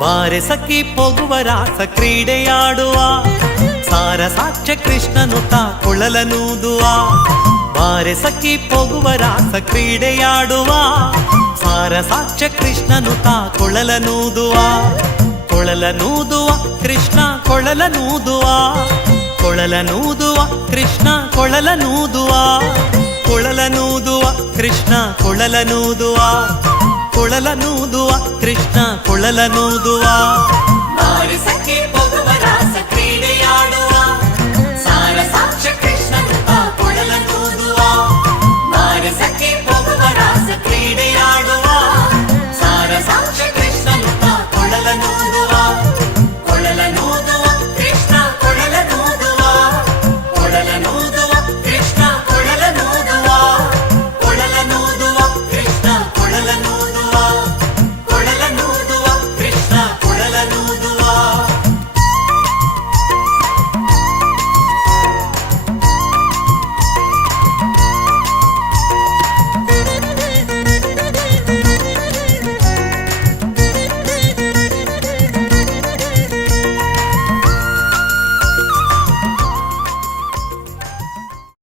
ಬಾರೆ ಸಖಿ ಹೋಗುವ ರಾಸ ಕ್ರೀಡೆಯಾಡುವ ಸಾರ ಸಾಕ್ಷ್ಯ ಕೃಷ್ಣನು ತಾ ಕೊಳಲನೂದುವ. ಬಾರೆ ಸಖಿ ಹೋಗುವ ರಾಸ ಕ್ರೀಡೆಯಾಡುವ ಸಾರ ಸಾಕ್ಷ್ಯ ಕೃಷ್ಣನು ತಾ ಕೊಳಲನೂದುವ. ಕೊಳಲನೂದುವ ಕೃಷ್ಣ ಕೊಳಲನೂದುವ, ಕೊಳಲನೂದುವ ಕೃಷ್ಣ ಕೊಳಲನೂದುವ, ಕೊಳಲನೂದುವ ಕೃಷ್ಣ ಕೊಳಲನೂದುವ, ಕೊಳಲನೂದುವ ಕೃಷ್ಣ ಕೊಳಲನೂದುವ.